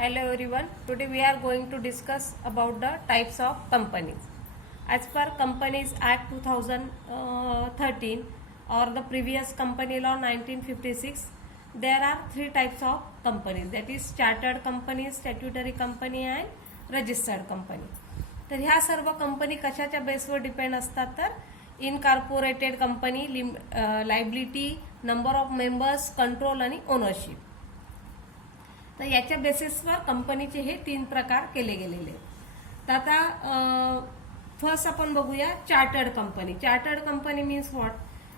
Hello everyone. Today we are going to discuss about the types of companies. As per Companies Act 2013 or the previous Company Law 1956, there are three types of companies, that is chartered company, statutory company and registered company. तर ह्या सर्व company कशाच्या बेसवर depend असतात तर incorporated company, liability, number of members, control आणि ownership. तर याच्या बेसिसवर कंपनीचे हे तीन प्रकार केले गेलेले. तर आता फर्स्ट आपण बघूया chartered company. Chartered company means what?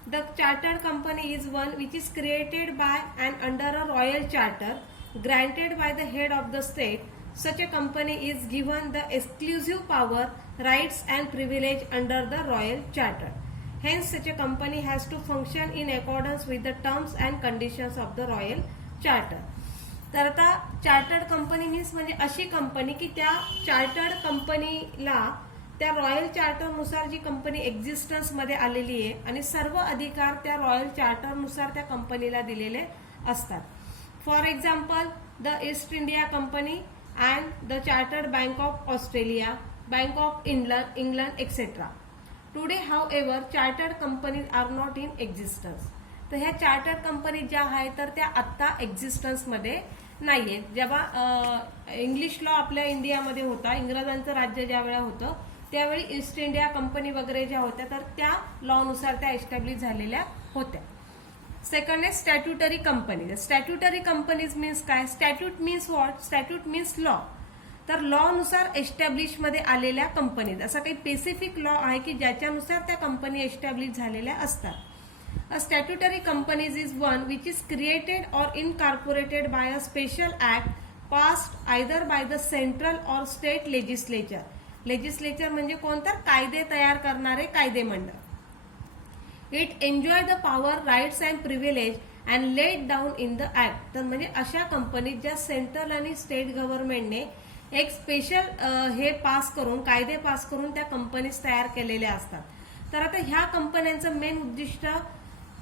The chartered company is one which is created by and under a royal charter granted by the head of the state. Such a company is given the exclusive power, rights and privilege under the royal charter. Hence, such a company has to function in accordance with the terms and conditions of the royal charter. तर आता chartered company means म्हणजे अशी company की त्या chartered कंपनीला त्या royal चार्टरनुसार जी company existence मध्ये आलेली आहे आणि सर्व अधिकार त्या रॉयल चार्टरनुसार त्या कंपनीला दिलेले असतात. For example the east India company and the Chartered Bank of Australia, Bank of England, etc. Today, however, chartered companies are not in existence. तर ह्या चार्टर्ड कंपनी ज्या आहेत तर त्या आत्ता एक्झिस्टन्स मध्ये नाहीयेत. जेव्हा इंग्लिश लॉ आपल्या इंडियामध्ये होता, इंग्रजांचं राज्य ज्या वेळा होतं त्यावेळी ईस्ट इंडिया कंपनी वगैरे ज्या होत्या तर त्या लॉनुसार त्या एस्टॅब्लिश झालेल्या होत्या. सेकंड आहे statutory company. Statutory companies means काय? Statute means what? Statute means law. तर लॉ नुसार एस्टॅब्लिश मध्ये आलेल्या कंपनीज, असा काही स्पेसिफिक लॉ आहे की ज्याच्यानुसार त्या कंपनी एस्टॅब्लिश झालेल्या असतात. A statutory companies is one which is created or incorporated by a special act passed either by the central or state legislature. Legislature म्हणजे कोणतं? कायदे तयार करणारे कायदेमंडळ. It enjoy the power, rights and privilege and laid down in the act. तर म्हणजे अशा कंपनीत ज्या सेंट्रल आणि स्टेट गव्हर्नमेंटने एक स्पेशल हे पास करून, कायदे पास करून त्या कंपनीज तयार केलेल्या असतात. तर आता ह्या कंपन्यांचं मेन उद्दिष्ट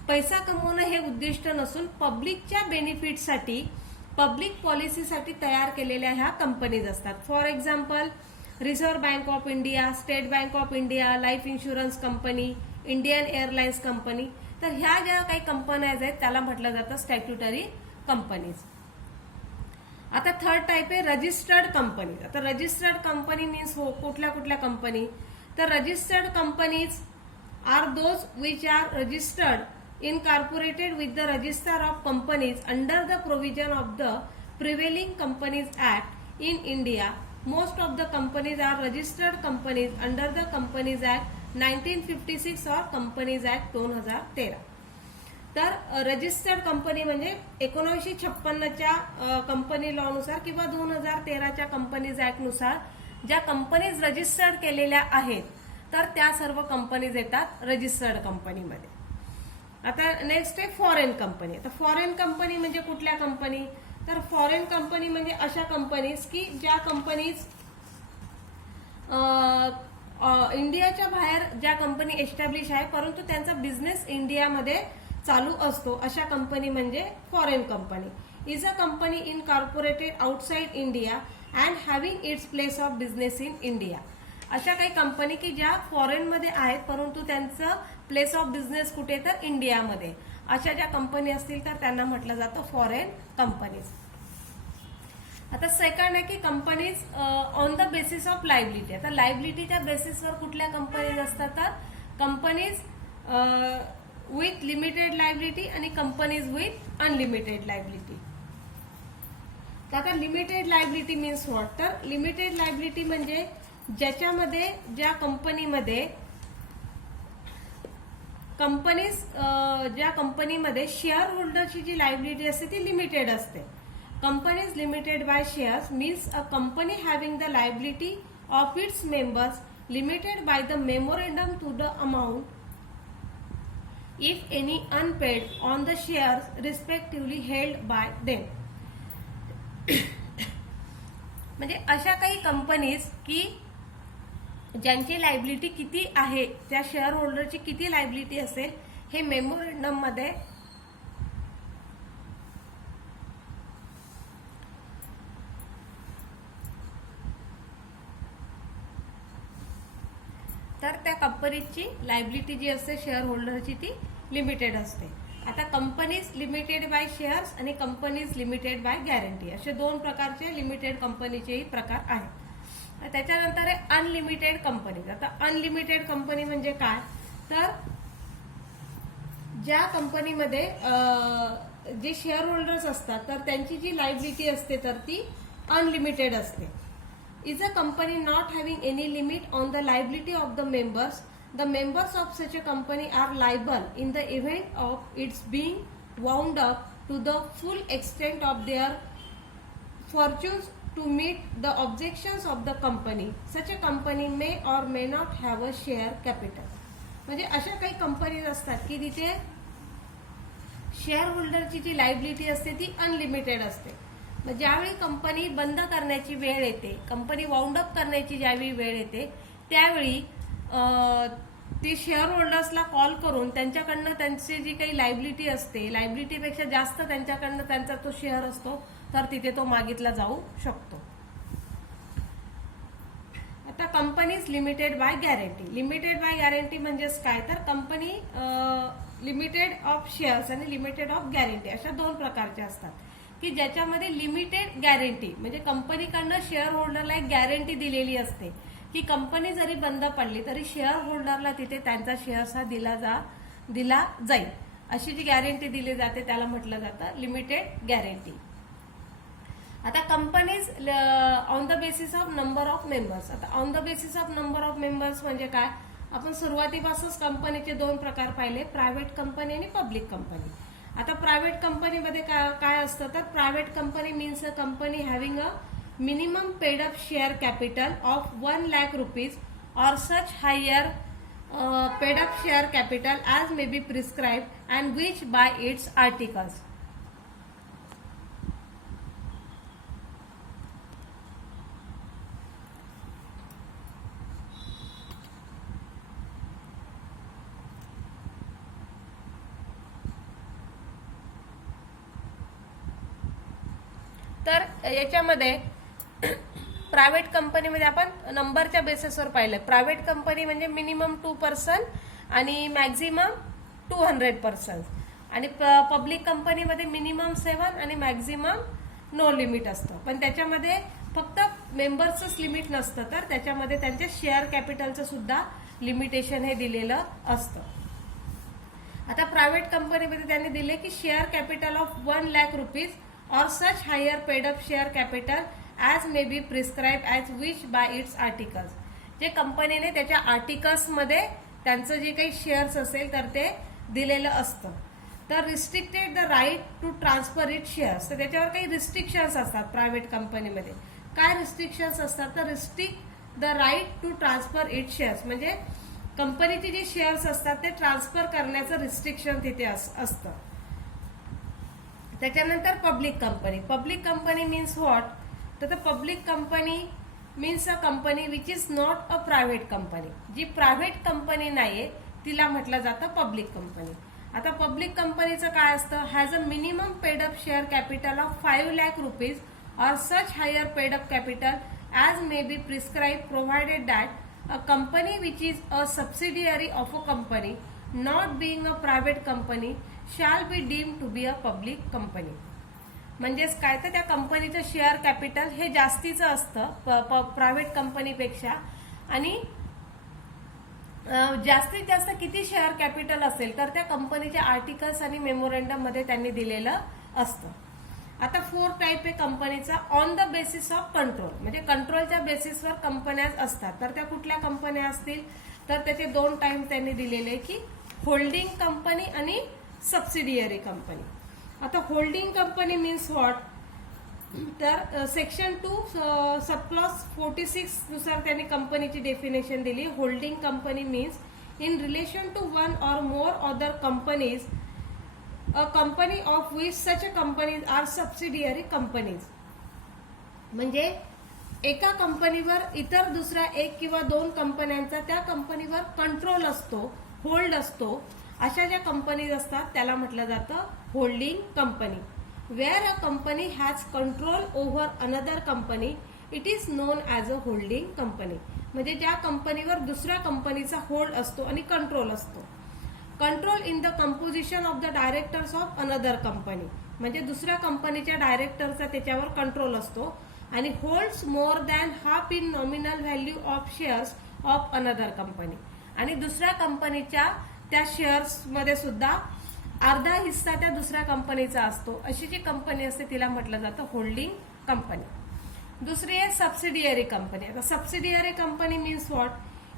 पैसा कमवणं हे उद्दिष्ट नसून पब्लिकच्या बेनिफिटसाठी, पब्लिक पॉलिसीसाठी तयार केलेल्या ह्या कंपनीज असतात. For example Reserve Bank of India, State Bank of India, Life Insurance Company, Indian Airlines Company. तर ह्या ज्या काही कंपन्याज आहेत त्याला म्हटलं जातं स्टॅट्युटरी कंपनीज. आता थर्ड टाईप आहे रजिस्टर्ड कंपनी. आता रजिस्टर्ड कंपनी मीन्स कुठल्या कुठल्या कंपनी? तर registered companies are those which are registered incorporated with the register of companies under the provision of the prevailing companies act in India. Most of the companies are registered companies under the companies act 1956 और companies act 2013. तर registered company म्हणजे 1956च्या company law नुसार किंवा 2013च्या companies act नुसार ज्या companies registered केलेल्या आहेत तर त्या सर्व कंपनीज येतात रजिस्टर्ड कंपनीमध्ये. आता नेक्स्ट आहे फॉरेन कंपनी. आता फॉरेन कंपनी म्हणजे कुठल्या कंपनी? तर फॉरेन कंपनी म्हणजे अशा कंपनीज की ज्या कंपनीज इंडियाच्या बाहेर ज्या कंपनी एस्टॅब्लिश आहे परंतु त्यांचा बिझनेस इंडियामध्ये चालू असतो, अशा कंपनी म्हणजे foreign company. Is a company incorporated outside India and having its place of business in India. अशा काही कंपनी की ज्या फॉरेनमध्ये आहेत परंतु त्यांचं प्लेस ऑफ बिझनेस कुठे? तर इंडियामध्ये. अशा ज्या कंपनी असतील तर त्यांना म्हटलं जातं फॉरेन कंपनीज. आता सेकंड आहे की companies on the basis of liability. आता लायबिलिटीच्या बेसिसवर कुठल्या कंपनीज असतात? तर कंपनीज विथ लिमिटेड लायबिलिटी आणि कंपनीज विथ अनलिमिटेड लायबिलिटी. तर आता लिमिटेड लायबिलिटी मीन्स व्हॉट? तर लिमिटेड लायबिलिटी म्हणजे ज्याच्यामध्ये ज्या कंपनीमध्ये ज्या कंपनीमध्ये शेअर होल्डरची जी लायबिलिटी असते ती लिमिटेड असते. Companies limited by shares means a company having the liability of its members limited by the memorandum to the amount if any unpaid on the shares respectively held by them. म्हणजे अशा काही companies की ज्यांची liability किती आहे, त्या share होल्डरची किती liability असेल हे मेमोरंडम मध्ये तर त्या कंपनीची लायबिलिटी जी असते शेअर होल्डरची ती लिमिटेड असते. आता कंपनीज लिमिटेड बाय शेअर्स आणि कंपनीज लिमिटेड बाय गॅरंटी असे दोन प्रकारचे लिमिटेड कंपनीचेही प्रकार आहेत. त्याच्यानंतर आहे अनलिमिटेड कंपनी. आता अनलिमिटेड कंपनी म्हणजे काय, तर ज्या कंपनीमध्ये जे शेअर होल्डर्स असतात तर त्यांची जी लायबिलिटी असते तर ती अनलिमिटेड असते. Is a company not having any limit on the liability of the members. The members of such a company are liable in the event of its being wound up to the full extent of their fortunes to meet the objections of the company. Such a company may or may not have a share capital. म्हणजे अशा काही companies असतात की तिथे share होल्डरची जी liability असते ती unlimited असते. मग ज्यावेळी कंपनी बंद करण्याची वेळ येते, कंपनी वाउंड अप करण्याची ज्यावेळी वेळ येते त्यावेळी ती शेअर होल्डर्सला कॉल करून त्यांच्याकडनं त्यांची जी काही लायबिलिटी असते, लायबिलिटीपेक्षा जास्त त्यांच्याकडनं त्यांचा तो शेअर असतो तर तिथे तो मागितला जाऊ शकतो. आता companies limited by guarantee. Limited by guarantee म्हणजेच काय, तर कंपनी लिमिटेड ऑफ शेअर्स आणि लिमिटेड ऑफ गॅरंटी अशा दोन प्रकारच्या असतात की ज्याच्यामध्ये लिमिटेड गॅरंटी म्हणजे कंपनीकडनं शेअर होल्डरला एक गॅरंटी दिलेली असते की कंपनी जरी बंद पडली तरी शेअर होल्डरला तिथे त्यांचा शेअर्स हा दिला जाईल अशी जी गॅरंटी दिली जाते त्याला म्हटलं जातं लिमिटेड गॅरंटी. आता companies on the basis of number of members. आता on the basis of number of members म्हणजे काय, आपण सुरुवातीपासूनच कंपनीचे दोन प्रकार पाहिले, प्रायव्हेट कंपनी आणि पब्लिक कंपनी. आता प्रायव्हेट कंपनीमध्ये काय असतं, तर private company means a company having a minimum paid up share capital of 1 lakh rupees or such higher paid up share capital as may be prescribed and which by its articles. तर याच्यामध्ये private कंपनीमध्ये आपण नंबरच्या बेसिसवर पाहिलं. Private company म्हणजे minimum 2% आणि maximum 200% आणि पब्लिक कंपनीमध्ये मिनिमम 7 आणि मॅक्झिमम नो लिमिट असतं. पण त्याच्यामध्ये फक्त मेंबर्सच लिमिट नसतं तर त्याच्यामध्ये त्यांच्या शेअर कॅपिटलचं सुद्धा लिमिटेशन हे दिलेलं असतं. आता प्रायव्हेट कंपनीमध्ये त्यांनी दिले की share capital of 1 lakh rupees or such higher paid up share capital as may be prescribed as wish by its articles. जे कंपनीने त्याच्या आर्टिकल्समध्ये त्यांचं जे काही शेअर्स असेल तर ते दिलेलं असतं. तर restricted the right to transfer it shares. तर त्याच्यावर काही रिस्ट्रिक्शन्स असतात प्रायव्हेट कंपनीमध्ये. काय रिस्ट्रिक्शन्स असतात, तर restrict the right to transfer it shares म्हणजे कंपनीचे जे शेअर्स असतात ते ट्रान्सफर करण्याचं रिस्ट्रिक्शन तिथे असतं. त्याच्यानंतर public company. Public company means what, तर public company means a company which is not a private company. जी प्रायव्हेट कंपनी नाहीये तिला म्हटलं जातं पब्लिक कंपनी. आता पब्लिक कंपनीचं काय असतं, has a minimum paid up share capital of 5 lakh rupees or such higher paid up capital as may be prescribed provided that a company which is a subsidiary of a company not being a private company shall be deemed to be a public company. म्हणजेच काय, तर त्या कंपनीचं share capital हे जास्तीचं असतं private कंपनीपेक्षा आणि जास्तीत जास्त किती शेअर कॅपिटल असेल तर त्या कंपनीच्या आर्टिकल्स आणि मेमोरंडम मध्ये त्यांनी दिलेलं असतं. आता 4 टाईप आहे कंपनीचा. On the basis of control म्हणजे कंट्रोलच्या बेसिसवर कंपन्या असतात. तर त्या कुठल्या कंपन्या असतील, तर त्याचे 2 टाईप त्यांनी दिलेले की होल्डिंग कंपनी आणि सबसिडियरी कंपनी. आता होल्डिंग कंपनी मीन्स व्हॉट, तर सेक्शन 2 सबक्लॉज 46 नुसार त्यांनी कंपनीची डेफिनेशन दिली. Holding company means in relation to 1 or more other companies a company of which such a companies are subsidiary companies. म्हणजे एका कंपनीवर इतर दुसऱ्या 1 किंवा 2 कंपन्यांचा त्या कंपनीवर कंट्रोल असतो, होल्ड असतो. अशा ज्या कंपनीज असतात त्याला म्हटलं जातं holding company. Where a company has control over another company it is known as a holding company. म्हणजे ज्या कंपनीवर दुसऱ्या कंपनीचा होल्ड असतो आणि कंट्रोल असतो. Control in the composition of the directors of another company. म्हणजे दुसऱ्या कंपनीच्या डायरेक्टरचा त्याच्यावर कंट्रोल असतो. आणि holds more than half in nominal value of shares of another company. आणि दुसऱ्या कंपनीच्या त्या शेअर्स मध्ये सुद्धा अर्धा हिस्सा त्या दुसऱ्या कंपनीचा असतो. अशी जी कंपनी असते तिला म्हटलं जातं होल्डिंग कंपनी. दुसरी आहे सबसिडियरी कंपनी. आता subsidiary company means what?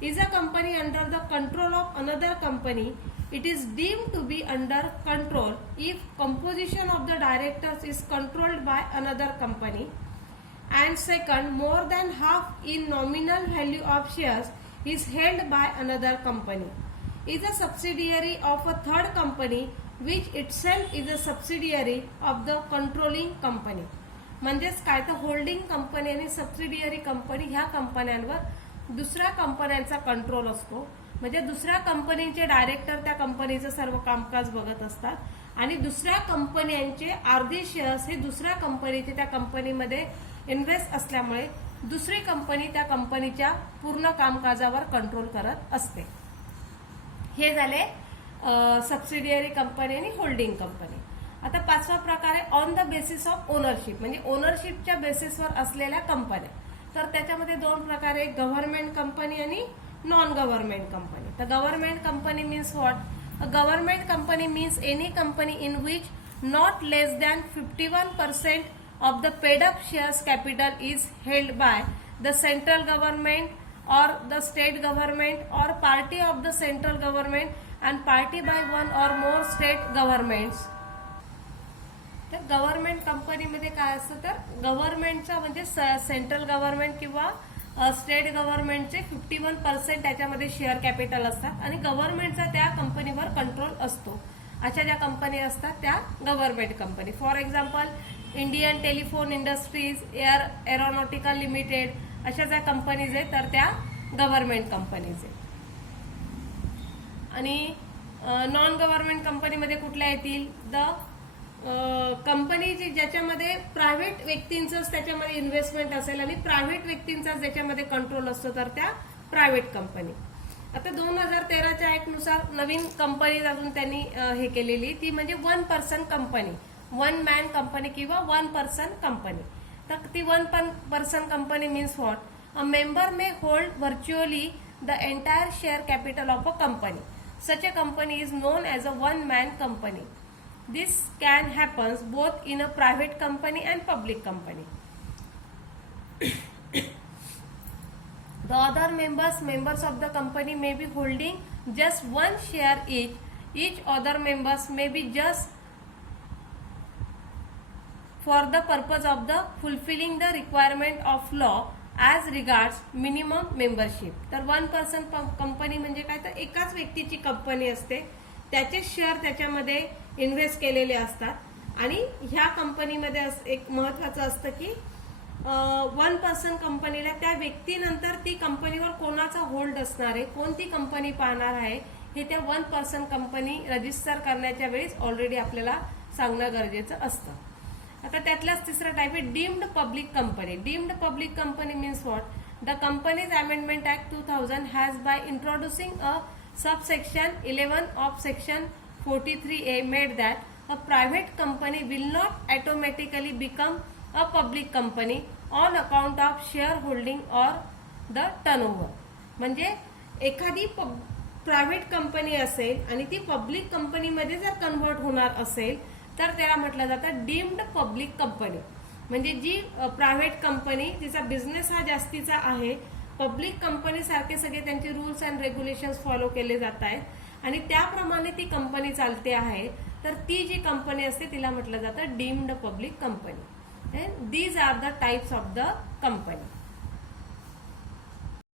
Is a company under the control of another company. It is deemed to be under control if composition of the directors is controlled by another company. And second, more than half in nominal value of shares is held by another company. Is a subsidiary of a third company which itself is a subsidiary of the controlling company. म्हणजेच काय तर holding company आणि subsidiary company ह्या कंपन्यांवर दुसऱ्या कंपन्यांचा control असतो. म्हणजे दुसऱ्या कंपनीचे डायरेक्टर त्या कंपनीचं सर्व कामकाज बघत असतात आणि दुसऱ्या कंपन्यांचे अर्धे शेअर्स हे दुसऱ्या कंपनीचे त्या कंपनीमध्ये इन्व्हेस्ट असल्यामुळे दुसरी कंपनी त्या कंपनीच्या पूर्ण कामकाजावर कंट्रोल करत असते. हे झाले सबसिडियरी कंपनी आणि होल्डिंग कंपनी. आता पाचवा प्रकार आहे on the basis of ownership. म्हणजे ओनरशिपच्या बेसिसवर असलेल्या कंपन्या. तर त्याच्यामध्ये दोन प्रकार आहे, गव्हर्नमेंट कंपनी आणि नॉन गव्हर्नमेंट कंपनी. तर government company means what? A government company means any company in which not less than 51% of the paid up shares capital is held by the central government और the state government और party of the central government and party by one और more state governments. तर government कंपनीमध्ये काय असतं? तर गव्हर्नमेंटचा म्हणजे central government किंवा स्टेट गव्हर्नमेंटचे 51% त्याच्यामध्ये शेअर कॅपिटल असतात आणि गव्हर्नमेंटचा त्या कंपनीवर कंट्रोल असतो. अशा ज्या कंपनी असतात त्या government company. For example Indian telephone industries, aeronautical limited अशा ज्या कंपनीज आहेत तर त्या गव्हर्नमेंट कंपनीज आहेत. आणि नॉन गव्हर्नमेंट कंपनीमध्ये कुठल्या येतील? द कंपनी ज्याच्यामध्ये प्रायव्हेट व्यक्तींचंच त्याच्यामध्ये इन्व्हेस्टमेंट असेल आणि प्रायव्हेट व्यक्तींचाच त्याच्यामध्ये कंट्रोल असतो तर त्या प्रायव्हेट कंपनी. आता 2013च्या ऍक्टनुसार नवीन कंपनी अजून त्यांनी हे केलेली ती म्हणजे 1 पर्सन कंपनी, 1 मॅन कंपनी किंवा 1 पर्सन कंपनी. तर ती 1 person company means what? A member may hold virtually the entire share capital of a company. Such a company is known as a 1 man company. This can happen both in a private company and public company. The other members of the company may be holding just 1 share each. Each other members may be just for the purpose of the fulfilling the requirement of law as regards minimum membership. तर 1 person company म्हणजे काय? तर एकाच व्यक्तीची company असते, त्याचे share त्याच्यामध्ये invest केलेले असतात आणि ह्या कंपनीमध्ये एक महत्वाचं असतं की 1 पर्सन कंपनीला त्या व्यक्तीनंतर ती कंपनीवर कोणाचा होल्ड असणार आहे, कोणती कंपनी पाहणार आहे हे त्या 1 पर्सन कंपनी रजिस्टर करण्याच्या वेळेस ऑलरेडी आपल्याला सांगणं गरजेचं असतं. आता त्यातलाच तिसरा टाईप आहे deemed public company. Deemed public company means what? The companies amendment act 2000 has by introducing a subsection 11 of section 43A made that a private company will not automatically become a public company on account of shareholding or the turnover. म्हणजे एखादी private company असेल आणि ती public कंपनीमध्ये जर convert होणार असेल तर त्याला म्हटलं जातं डीम्ड पब्लिक कंपनी. म्हणजे जी प्रायव्हेट कंपनी जिचा बिझनेस हा जास्तीचा आहे, पब्लिक कंपनी सारखे सगळे त्यांचे रूल्स अँड रेग्युलेशन्स फॉलो केले जात आहेत आणि त्याप्रमाणे ती कंपनी चालते आहे तर ती जी कंपनी असते तिला म्हटलं जातं deemed public company. These are the types of the company.